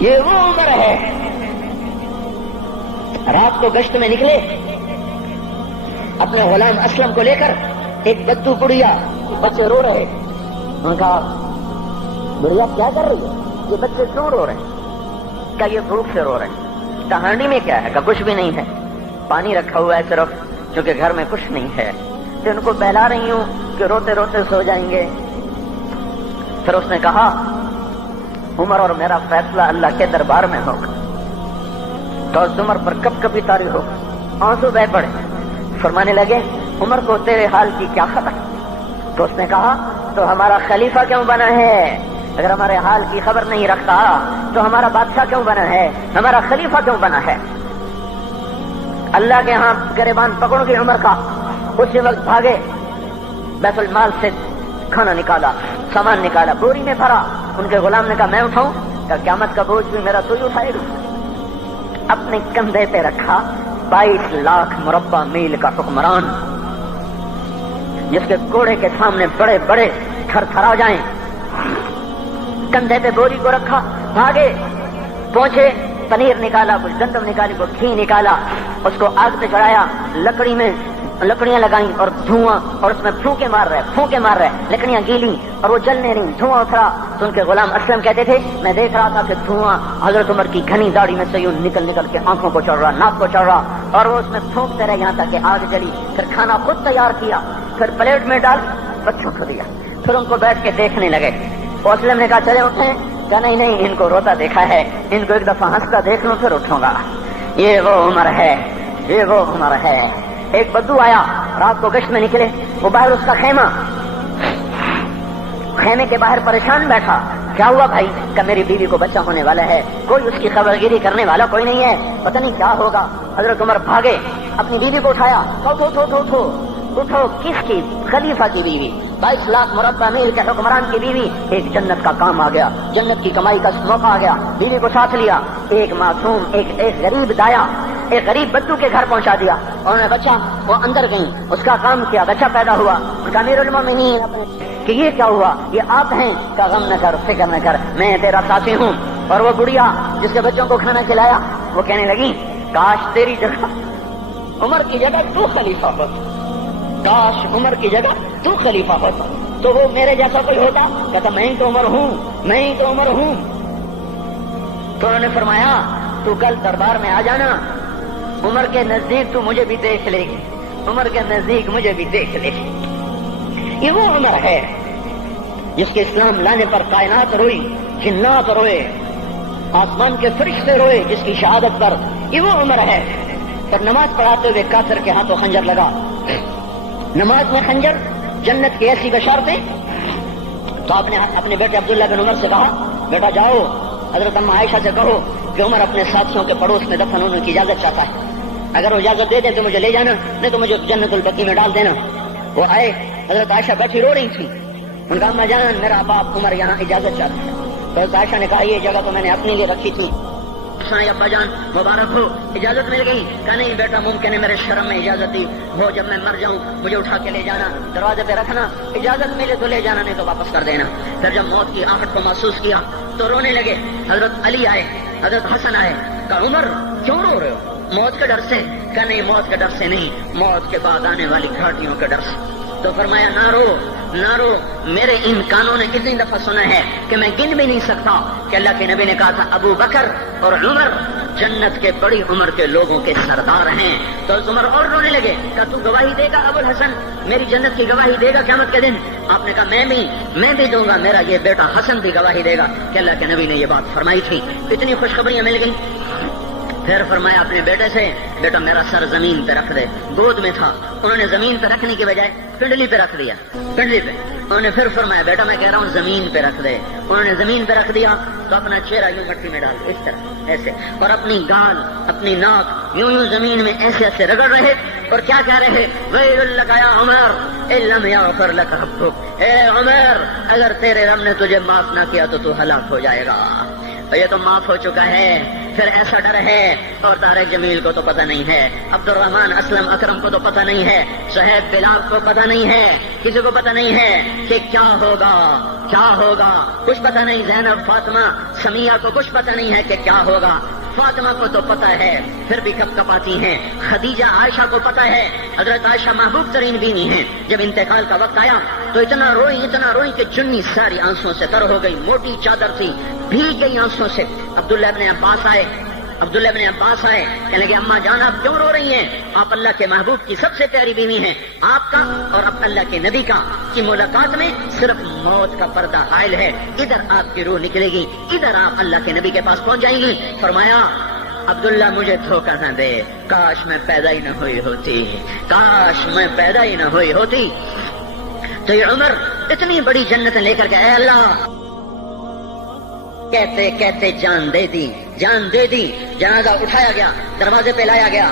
یہ وہ عمر ہے. رات کو گشت میں نکلے اپنے غلام اسلم کو لے کر. ایک بدو بڑھیا، بچے رو رہے. ان کا بڑھیا کیا کر رہی ہے؟ یہ بچے کیوں رو رہے ہیں؟ کیا یہ بھوک سے رو رہے ہیں؟ کہانی میں کیا ہے؟ کہ کچھ بھی نہیں ہے، پانی رکھا ہوا ہے صرف، کیونکہ گھر میں کچھ نہیں ہے. تو ان کو بہلا رہی ہوں کہ روتے روتے سو جائیں گے. پھر اس نے کہا عمر اور میرا فیصلہ اللہ کے دربار میں ہوگا. تو عمر پر کب کبھی تاری ہو، آنسو بہ پڑے. فرمانے لگے عمر کو تیرے حال کی کیا خبر؟ تو اس نے کہا تو ہمارا خلیفہ کیوں بنا ہے؟ اگر ہمارے حال کی خبر نہیں رکھتا تو ہمارا بادشاہ کیوں بنا ہے؟ ہمارا خلیفہ کیوں بنا ہے؟ اللہ کے ہاں گریبان پکڑ کے عمر کا. اسی وقت بھاگے، بیت المال سے کھانا نکالا، سامان نکالا، بوری میں بھرا. ان کے غلام نے کہا میں اٹھاؤں؟ کہ قیامت کا بوجھ بھی میرا تو ہی اٹھائے گا. اپنے کندھے پہ رکھا. 22 لاکھ مربع میل کا حکمران، جس کے گھوڑے کے سامنے بڑے بڑے تھر تھرا جائیں. کندھے پہ بوری کو رکھا، بھاگے، پہنچے، پنیر نکالا، کچھ گندم نکالی، کچھ گھی نکالا، اس کو آگ پہ چڑھایا. لکڑی میں لکڑیاں لگائیں اور دھواں، اور اس میں پھونکے مار رہے، لکڑیاں گیلی اور وہ جلنے رہی، دھواں اترا. تو ان کے غلام اسلم کہتے تھے میں دیکھ رہا تھا کہ دھواں حضرت عمر کی گھنی داڑھی میں سے یوں نکل کے آنکھوں کو چڑھ رہا، ناک کو چڑھ رہا، اور وہ اس میں پھونکتے رہے یہاں تک کہ آگ جلی. پھر کھانا خود تیار کیا، پھر پلیٹ میں ڈال بچوں کو دیا. پھر ان کو بیٹھ کے دیکھنے لگے. اسلم نے کہا چلے اٹھیں؟ کہا نہیں، ان کو روتا دیکھا ہے، ان کو ایک دفعہ ہنستا دیکھ لوں پھر اٹھوں گا. یہ وہ عمر ہے، یہ وہ عمر ہے. ایک بدو آیا، رات کو گشت میں نکلے. وہ باہر اس کا خیمے کے باہر پریشان بیٹھا. کیا ہوا بھائی؟ کہ میری بیوی کو بچہ ہونے والا ہے، کوئی اس کی خبر گیری کرنے والا کوئی نہیں ہے، پتہ نہیں کیا ہوگا. حضرت عمر بھاگے، اپنی بیوی کو اٹھایا. اٹھو. کس کی؟ خلیفہ کی بیوی، 22 لاکھ مربع میل کے حکمران کی بیوی. ایک جنت کا کام آ گیا، جنت کی کمائی کا موقع آ گیا. بیوی کو ساتھ لیا، ایک معصوم، ایک غریب دایا، ایک غریب بدو کے گھر پہنچا دیا. انہوں نے بچہ، وہ اندر گئی، اس کا کام کیا، بچہ پیدا ہوا. ان کا امیر المومنین کہ یہ کیا ہوا؟ یہ آپ ہیں؟ کا غم نہ کر، فکر نہ کر، میں تیرا ساتھی ہوں. اور وہ بڑھیا جس کے بچوں کو کھانا کھلایا، وہ کہنے لگی کاش تیری جگہ عمر کی جگہ تو خلیفہ ہوتا، کاش عمر کی جگہ تو خلیفہ ہوتا تو وہ میرے جیسا کوئی ہوتا. کہتا میں ہی تو عمر ہوں. تو انہوں نے فرمایا تو کل دربار میں آ جانا، عمر کے نزدیک تو مجھے بھی دیکھ لے گی، عمر کے نزدیک مجھے بھی دیکھ لے گی. یہ وہ عمر ہے جس کے اسلام لانے پر کائنات روئی، جنات روئے، آسمان کے فرشتے روئے جس کی شہادت پر. یہ وہ عمر ہے. پر نماز پڑھاتے ہوئے کافر کے ہاتھوں خنجر لگا. نماز میں خنجر، جنت کی ایسی بشارتیں. تو آپ نے اپنے بیٹے عبداللہ بن عمر سے کہا بیٹا جاؤ حضرت اما عائشہ سے کہو کہ عمر اپنے ساتھیوں کے پڑوس میں دفن ہونے کی اجازت چاہتا ہے. اگر وہ اجازت دے دے تو مجھے لے جانا، نہیں تو مجھے جنت البقیع میں ڈال دینا. وہ آئے، حضرت عائشہ بیٹھی رو رہی تھی. ان کا اما جان میرا باپ عمر یہاں اجازت چاہتا ہے. تو حضرت عائشہ نے کہا یہ جگہ تو میں نے اپنے لیے رکھی تھی. ابا جان مبارک ہو، اجازت مل گئی. کہا نہیں بیٹا ممکن ہے میرے شرم میں اجازت دی ہو، جب میں مر جاؤں مجھے اٹھا کے لے جانا، دروازے پہ رکھنا، اجازت ملے تو لے جانا، نہیں تو واپس کر دینا. پھر جب موت کی آہٹ کو محسوس کیا تو رونے لگے. حضرت علی آئے، حضرت حسن آئے. کہا عمر کیوں رو رہے ہو؟ موت کے ڈر سے. کہا نہیں موت کے ڈر سے نہیں، موت کے بعد آنے والی گھاٹیوں کے ڈر سے. تو فرمایا نہ رو، میرے ان کانوں نے کتنی دفعہ سنا ہے کہ میں گن بھی نہیں سکتا کہ اللہ کے نبی نے کہا تھا ابو بکر اور عمر جنت کے بڑی عمر کے لوگوں کے سردار ہیں. تو عمر اور رونے لگے. کہا تو گواہی دے گا ابو الحسن، میری جنت کی گواہی دے گا قیامت کے دن؟ آپ نے کہا میں بھی دوں گا، میرا یہ بیٹا حسن بھی گواہی دے گا کہ اللہ کے نبی نے یہ بات فرمائی تھی. اتنی خوشخبریاں مل گئی. پھر فرمایا اپنے بیٹے سے بیٹا میرا سر زمین پہ رکھ دے. گود میں تھا، انہوں نے زمین پہ رکھنے کی بجائے پنڈلی پہ رکھ دیا، پنڈلی پہ. انہوں نے پھر فرمایا بیٹا میں کہہ رہا ہوں زمین پہ رکھ دے. انہوں نے زمین پہ رکھ دیا. تو اپنا چہرہ یوں مٹی میں ڈال اس طرح ایسے، اور اپنی گال اپنی ناک یوں زمین میں ایسے ایسے رگڑ رہے. اور کیا کہہ رہے؟ ویل لک یا عمر ان لم یغفر لک ربک، اے عمر اگر تیرے رب نے تجھے معاف نہ کیا تو ہلاک ہو جائے گا. یہ تو معاف ہو چکا ہے. پھر ایسا ڈر ہے اور طارق جمیل کو تو پتہ نہیں ہے، عبد الرحمان اسلم اکرم کو تو پتہ نہیں ہے، شہید بلال کو پتہ نہیں ہے، کسی کو پتہ نہیں ہے کہ کیا ہوگا، کیا ہوگا، کچھ پتہ نہیں۔ زینب، فاطمہ، سمیہ کو کچھ پتہ نہیں ہے کہ کیا ہوگا۔ فاطمہ کو تو پتہ ہے پھر بھی کپ کپاتی ہیں۔ خدیجہ، عائشہ کو پتہ ہے، حضرت عائشہ محبوب ترین بیوی ہیں، جب انتقال کا وقت آیا تو اتنا روئی کہ چنی ساری آنسوں سے تر ہو گئی، موٹی چادر تھی بھیگ گئی آنسوں سے۔ عبداللہ ابن عباس آئے، کہنے لگے اماں جان آپ کیوں رو رہی ہیں؟ آپ اللہ کے محبوب کی سب سے پیاری بیوی ہیں، آپ کا اور اب اللہ کے نبی کا کی ملاقات میں صرف موت کا پردہ حائل ہے، ادھر آپ کی روح نکلے گی، ادھر آپ اللہ کے نبی کے پاس پہنچ جائیں گی۔ فرمایا عبداللہ مجھے دھوکہ نہ دے، کاش میں پیدا ہی نہ ہوئی ہوتی، کاش میں پیدا ہی نہ ہوئی ہوتی۔ تو یہ عمر اتنی بڑی جنت لے کر کے اے اللہ کہتے کہتے جان دے دی، جنازہ اٹھایا گیا، دروازے پہ لایا گیا۔